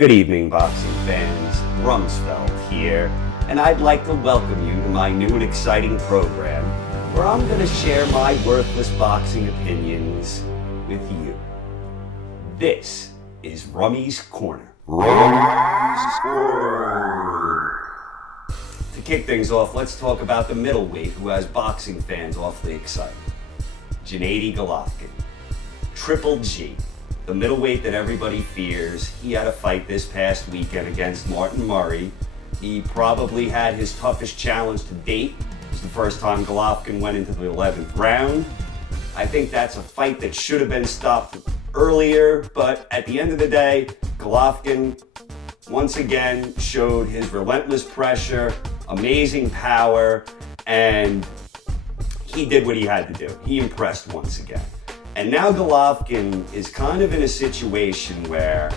Good evening, boxing fans. Rumsfeld here, and I'd like to welcome you to my new and exciting program where I'm going to share my worthless boxing opinions with you. This is Rummy's Corner. Rummy's Corner. To kick things off, let's talk about the middleweight who has boxing fans awfully excited. Gennady Golovkin. Triple G. The middleweight that everybody fears. He had a fight this past weekend against Martin Murray. He probably had his toughest challenge to date. It was the first time Golovkin went into the 11th round. I think that's a fight that should have been stopped earlier, but at the end of the day, Golovkin once again showed his relentless pressure, amazing power, and he did what he had to do. He impressed once again. And now Golovkin is kind of in a situation where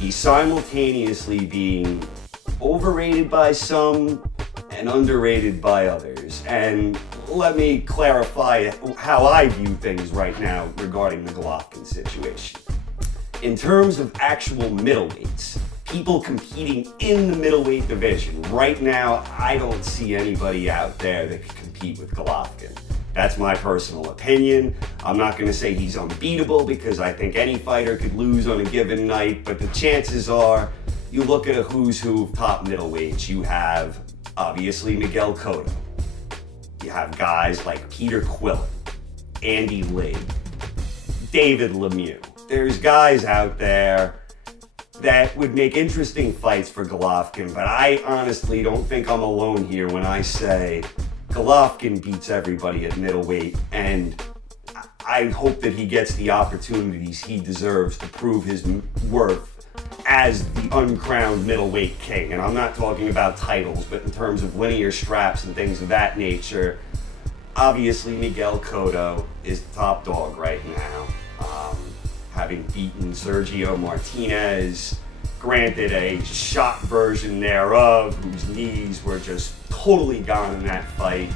he's simultaneously being overrated by some and underrated by others. And let me clarify how I view things right now regarding the Golovkin situation. In terms of actual middleweights, people competing in the middleweight division, right now I don't see anybody out there that can compete with Golovkin. That's my personal opinion. I'm not going to say he's unbeatable because I think any fighter could lose on a given night, but the chances are, you look at a who's who of top middleweights, you have obviously Miguel Cotto. You have guys like Peter Quillin, Andy Lee, David Lemieux. There's guys out there that would make interesting fights for Golovkin, but I honestly don't think I'm alone here when I say Golovkin beats everybody at middleweight, and I hope that he gets the opportunities he deserves to prove his worth as the uncrowned middleweight king. And I'm not talking about titles, but in terms of linear straps and things of that nature. Obviously, Miguel Cotto is the top dog right now, having beaten Sergio Martinez, granted a shot version thereof, whose knees were just totally gone in that fight.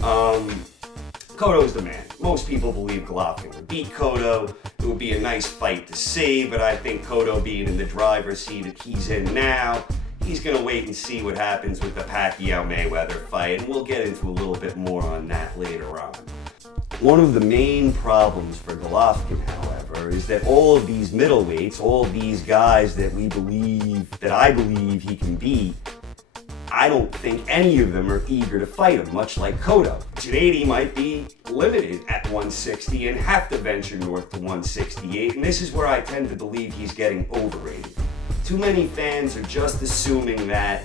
Cotto's the man. Most people believe Golovkin would beat Cotto. It would be a nice fight to see, but I think Cotto being in the driver's seat that he's in now, he's going to wait and see what happens with the Pacquiao Mayweather fight, and we'll get into a little bit more on that later on. One of the main problems for Golovkin, however, is that all of these middleweights, all of these guys that I believe he can beat, I don't think any of them are eager to fight him, much like Cotto. Gennady might be limited at 160 and have to venture north to 168, and this is where I tend to believe he's getting overrated. Too many fans are just assuming that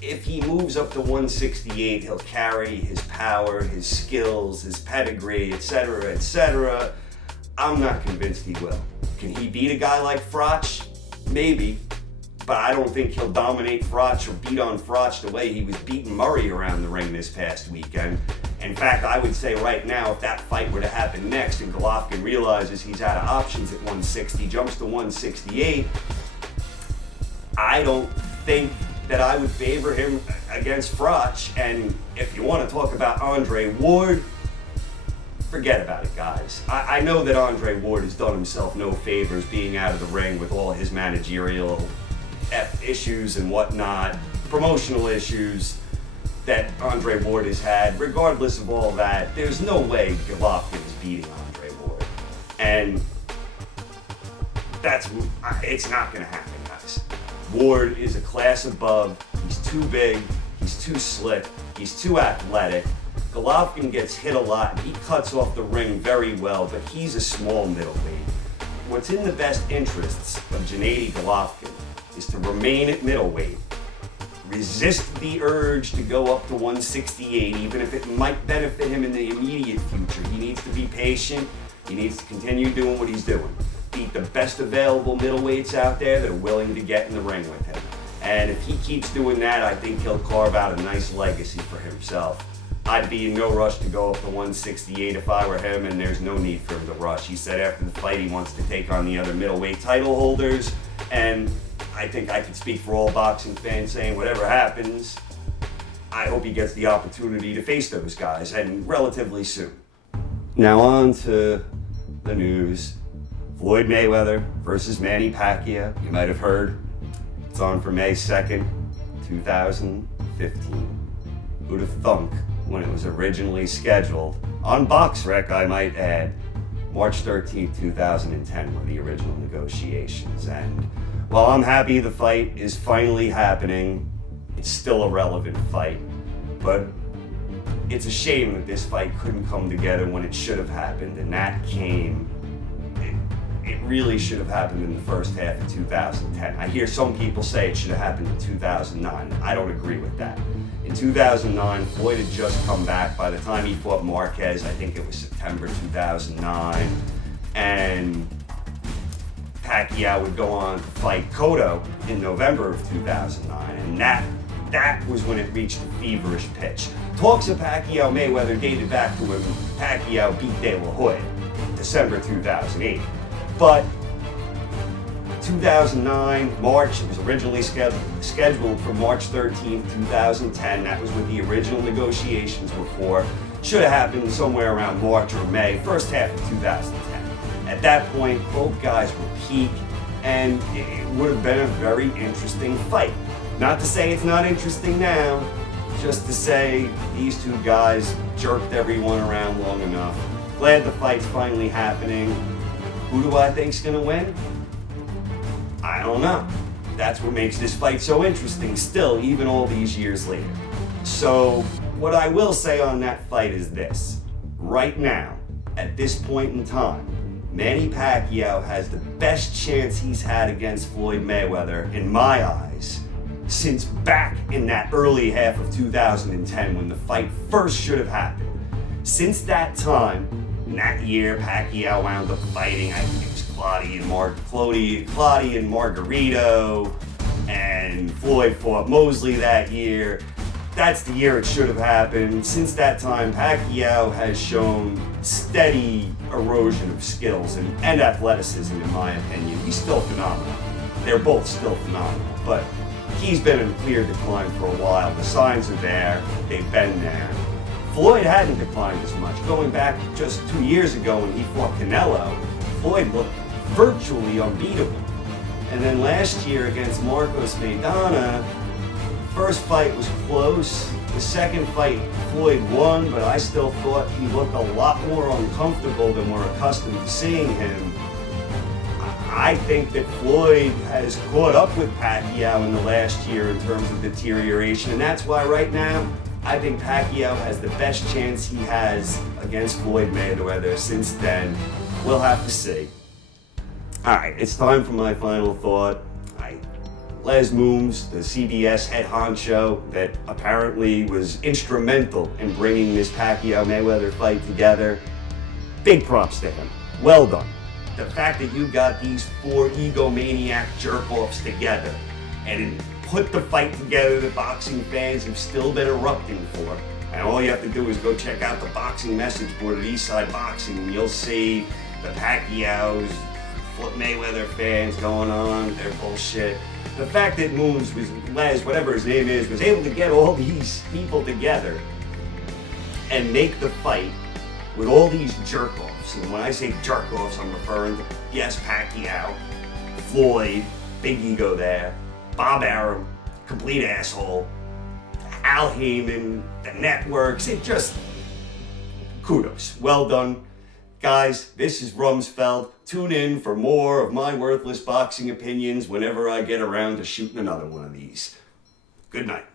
if he moves up to 168, he'll carry his power, his skills, his pedigree, etc., etc. I'm not convinced he will. Can he beat a guy like Froch? Maybe. But I don't think he'll dominate Froch or beat on Froch the way he was beating Murray around the ring this past weekend. In fact, I would say right now, if that fight were to happen next and Golovkin realizes he's out of options at 160, jumps to 168, I don't think that I would favor him against Froch. And if you want to talk about Andre Ward, forget about it, guys. I know that Andre Ward has done himself no favors being out of the ring with all his managerial issues and whatnot, promotional issues that Andre Ward has had. Regardless of all that, there's no way Golovkin is beating Andre Ward. And it's not going to happen, guys. Ward is a class above. He's too big. He's too slick. He's too athletic. Golovkin gets hit a lot. He cuts off the ring very well, but he's a small middleweight. What's in the best interests of Gennady Golovkin is to remain at middleweight, resist the urge to go up to 168, even if it might benefit him in the immediate future. He needs to be patient. He needs to continue doing what he's doing. Beat the best available middleweights out there that are willing to get in the ring with him. And if he keeps doing that, I think he'll carve out a nice legacy for himself. I'd be in no rush to go up to 168 if I were him, and there's no need for him to rush. He said after the fight he wants to take on the other middleweight title holders, and I think I could speak for all boxing fans saying whatever happens, I hope he gets the opportunity to face those guys, and relatively soon. Now on to the news Floyd Mayweather versus Manny Pacquiao. You might have heard. It's on for May 2nd, 2015. Who'd have thunk when it was originally scheduled, on BoxRec I might add, March 13th, 2010 were the original negotiations. And while I'm happy the fight is finally happening, it's still a relevant fight. But it's a shame that this fight couldn't come together when it should have happened, and that came, it really should have happened in the first half of 2010. I hear some people say it should have happened in 2009. I don't agree with that. In 2009, Floyd had just come back. By the time he fought Marquez, I think it was September 2009, and Pacquiao would go on to fight Cotto in November of 2009, and that was when it reached a feverish pitch. Talks of Pacquiao-Mayweather dated back to when Pacquiao beat De La Hoya, December 2008. But 2009, March, it was originally scheduled for March 13th, 2010. That was what the original negotiations were for. Should have happened somewhere around March or May, first half of 2010. At that point, both guys were peak, and it would have been a very interesting fight. Not to say it's not interesting now, just to say these two guys jerked everyone around long enough. Glad the fight's finally happening. Who do I think's gonna win? I don't know. That's what makes this fight so interesting still, even all these years later. So, what I will say on that fight is this. Right now, at this point in time, Manny Pacquiao has the best chance he's had against Floyd Mayweather, in my eyes, since back in that early half of 2010 when the fight first should have happened. Since that time, in that year, Pacquiao wound up fighting, I think it was Claudia and Margarito, and Floyd fought Mosley that year. That's the year it should have happened. Since that time, Pacquiao has shown steady erosion of skills and athleticism, in my opinion. He's still phenomenal. They're both still phenomenal, but he's been in clear decline for a while. The signs are there. They've been there. Floyd hadn't declined as much. Going back just 2 years ago when he fought Canelo, Floyd looked virtually unbeatable. And then last year against Marcos Maidana, the first fight was close. The second fight, Floyd won, but I still thought he looked a lot more uncomfortable than we're accustomed to seeing him. I think that Floyd has caught up with Pacquiao in the last year in terms of deterioration, and that's why right now, I think Pacquiao has the best chance he has against Floyd Mayweather. Since then, we'll have to see. All right, it's time for my final thought. Les Mooms, the CBS head honcho that apparently was instrumental in bringing this Pacquiao-Mayweather fight together, big props to him. Well done. The fact that you got these four egomaniac jerk-offs together and put the fight together that boxing fans have still been erupting for. And all you have to do is go check out the boxing message board at Eastside Boxing, and you'll see the Pacquiao's, Mayweather fans going on, their bullshit. The fact that Moons was, Les, whatever his name is, was able to get all these people together and make the fight with all these jerk-offs. And when I say jerk-offs, I'm referring to, yes, Pacquiao, Floyd, big ego there, Bob Arum, complete asshole, Al Heyman, the networks, it just, kudos. Well done. Guys, this is Rumsfeld. Tune in for more of my worthless boxing opinions whenever I get around to shooting another one of these. Good night.